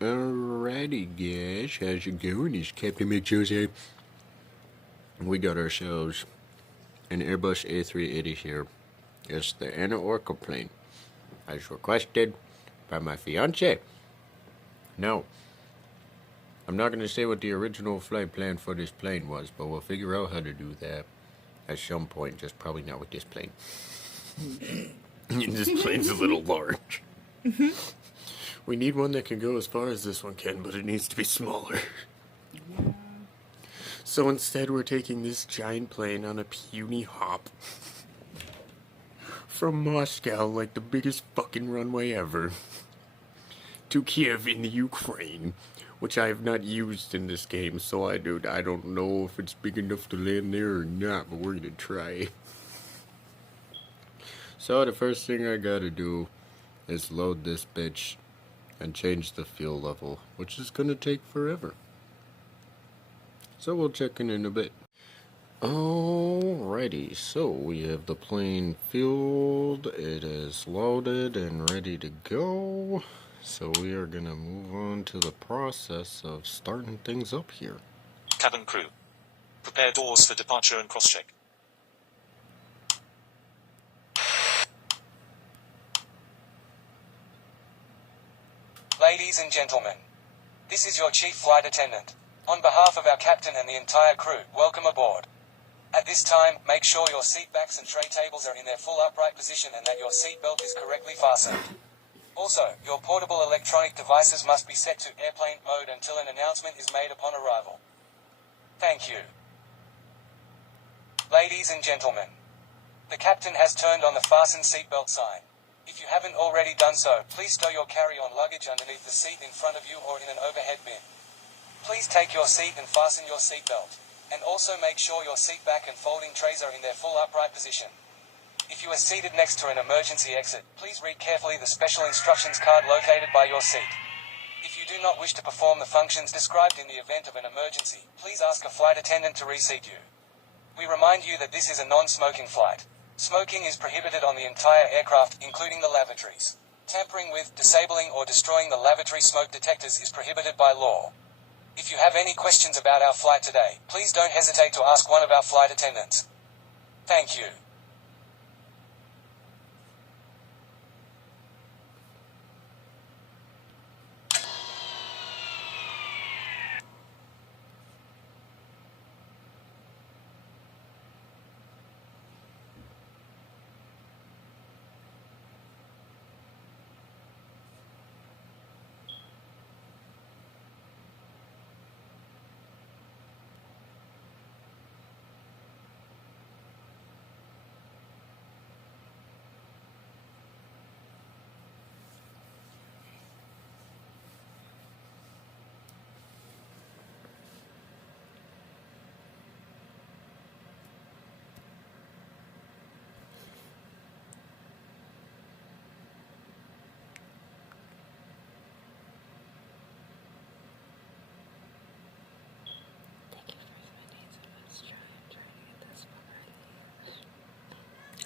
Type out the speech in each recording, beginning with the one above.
Alrighty, guys, how's it going? It's Captain McJose. We got ourselves an Airbus A380 here. It's the Ana Orca plane, as requested by my fiance. Now, I'm not going to say what the original flight plan for this plane was, but we'll figure out how to do that at some point, just probably not with this plane. This plane's a little large. We need one that can go as far as this one can, but it needs to be smaller. Yeah. So instead we're taking this giant plane on a puny hop from Moscow, like the biggest fucking runway ever, to Kiev in the Ukraine, which I have not used in this game, so I don't know if it's big enough to land there or not, but we're gonna try. So the first thing I gotta do is load this bitch and change the fuel level, which is gonna take forever. So we'll check in a bit. Alrighty, so we have the plane fueled, it is loaded and ready to go. So we are gonna move on to the process of starting things up here. Cabin crew. Prepare doors for departure and cross-check. Ladies and gentlemen, this is your chief flight attendant. On behalf of our captain and the entire crew, welcome aboard. At this time, make sure your seat backs and tray tables are in their full upright position and that your seat belt is correctly fastened. Also, your portable electronic devices must be set to airplane mode until an announcement is made upon arrival. Thank you. Ladies and gentlemen, the captain has turned on the fasten seatbelt sign. If you haven't already done so, please stow your carry-on luggage underneath the seat in front of you or in an overhead bin. Please take your seat and fasten your seatbelt. And also make sure your seat back and folding trays are in their full upright position. If you are seated next to an emergency exit, please read carefully the special instructions card located by your seat. If you do not wish to perform the functions described in the event of an emergency, please ask a flight attendant to reseat you. We remind you that this is a non-smoking flight. Smoking is prohibited on the entire aircraft, including the lavatories. Tampering with, disabling or destroying the lavatory smoke detectors is prohibited by law. If you have any questions about our flight today, please don't hesitate to ask one of our flight attendants. Thank you.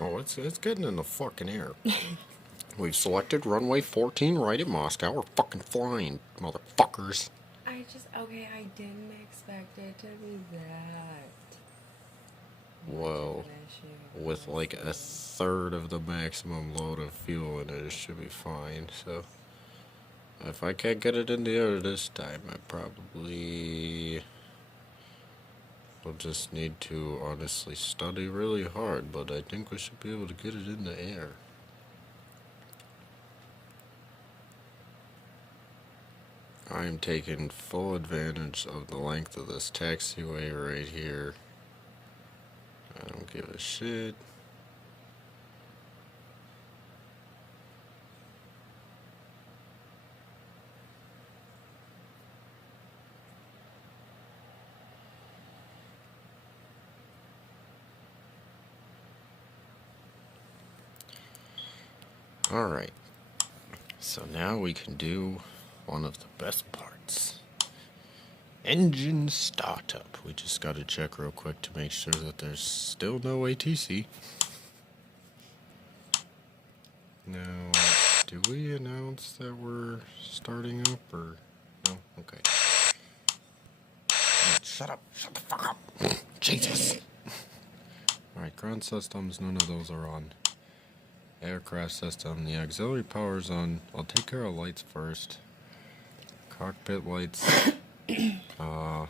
Oh, it's getting in the fucking air. We've selected runway 14 right at Moscow. We're fucking flying, motherfuckers. I didn't expect it to be that. Well, with like a third of the maximum load of fuel in it should be fine. So, if I can't get it in the air this time, I probably will just need to honestly study really hard, but I think we should be able to get it in the air. I am taking full advantage of the length of this taxiway right here. I don't give a shit. Alright, so now we can do one of the best parts. Engine startup. We just gotta check real quick to make sure that there's still no ATC. Now, do we announce that we're starting up, or No? Okay. Shut up. Shut the fuck up. Jesus. Alright, ground systems, none of those are on. Aircraft system, the auxiliary power's on. I'll take care of lights first. Cockpit lights. Well,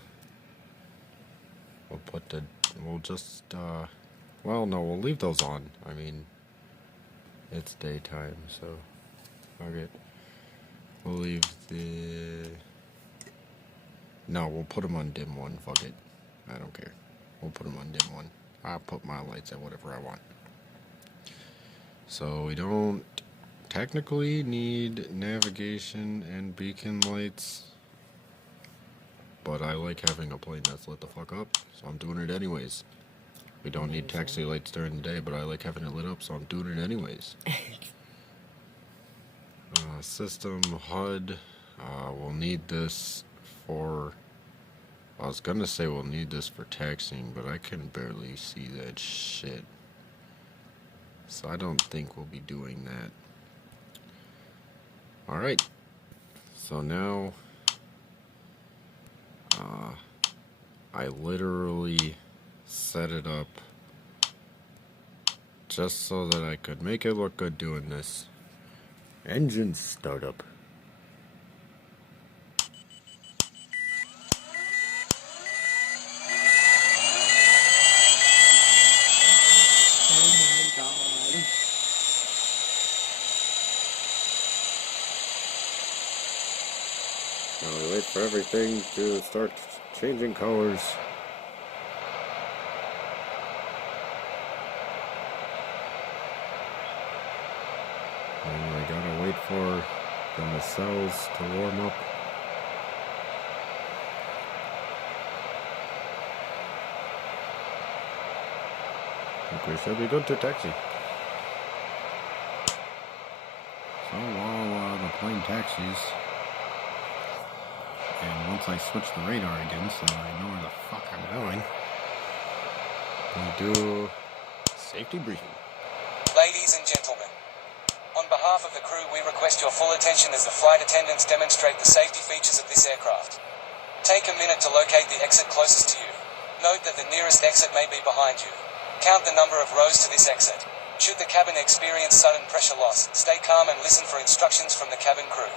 no, we'll leave those on. I mean, it's daytime, so, okay. We'll leave no, we'll put them on dim one, fuck it. I don't care. We'll put them on dim one. I'll put my lights at whatever I want. So we don't technically need navigation and beacon lights, but I like having a plane that's lit the fuck up, so I'm doing it anyways. We don't need taxi lights during the day, but I like having it lit up, so I'm doing it anyways. System, HUD, we'll need this for, I was gonna say we'll need this for taxiing, but I can barely see that shit. So I don't think we'll be doing that. Alright, so now, I literally set it up just so that I could make it look good doing this. Engine startup. Now we wait for everything to start changing colors. And we gotta wait for the nacelles to warm up. I think we should be good to taxi. So while the plane taxis, and once I switch the radar again so I know where the fuck I'm going, we do safety briefing. Ladies and gentlemen, on behalf of the crew, we request your full attention as the flight attendants demonstrate the safety features of this aircraft. Take a minute to locate the exit closest to you. Note that the nearest exit may be behind you. Count the number of rows to this exit. Should the cabin experience sudden pressure loss, stay calm and listen for instructions from the cabin crew.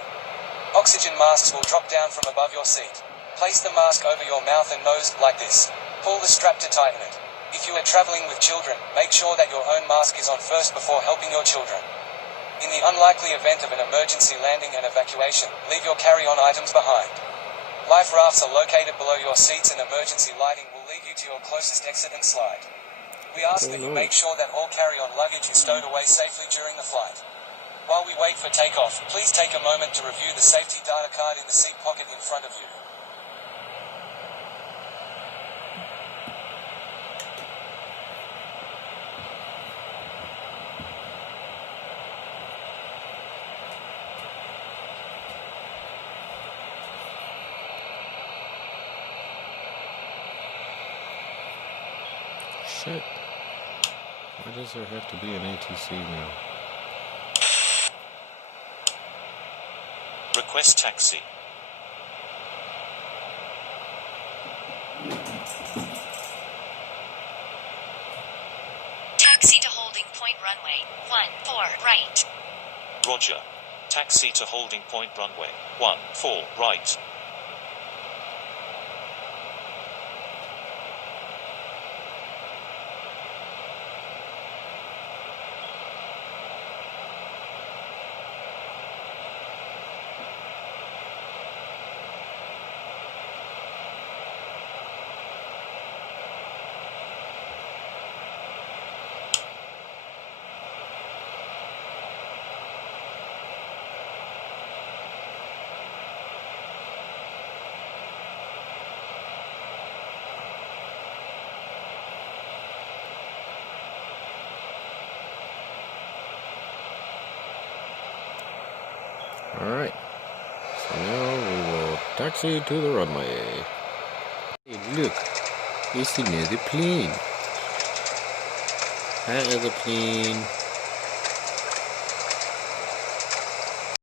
Oxygen masks will drop down from above your seat. Place the mask over your mouth and nose, like this. Pull the strap to tighten it. If you are traveling with children, make sure that your own mask is on first before helping your children. In the unlikely event of an emergency landing and evacuation, leave your carry-on items behind. Life rafts are located below your seats and emergency lighting will lead you to your closest exit and slide. We ask that you make sure that all carry-on luggage is stowed away safely during the flight. While we wait for takeoff, please take a moment to review the safety data card in the seat pocket in front of you. Shit. Why does there have to be an ATC now? Request taxi. Taxi to holding point runway 14 right. Roger. Taxi to holding point runway 14 right. Alright. So now we will taxi to the runway. Hey, look. It's another plane. Hi, other plane.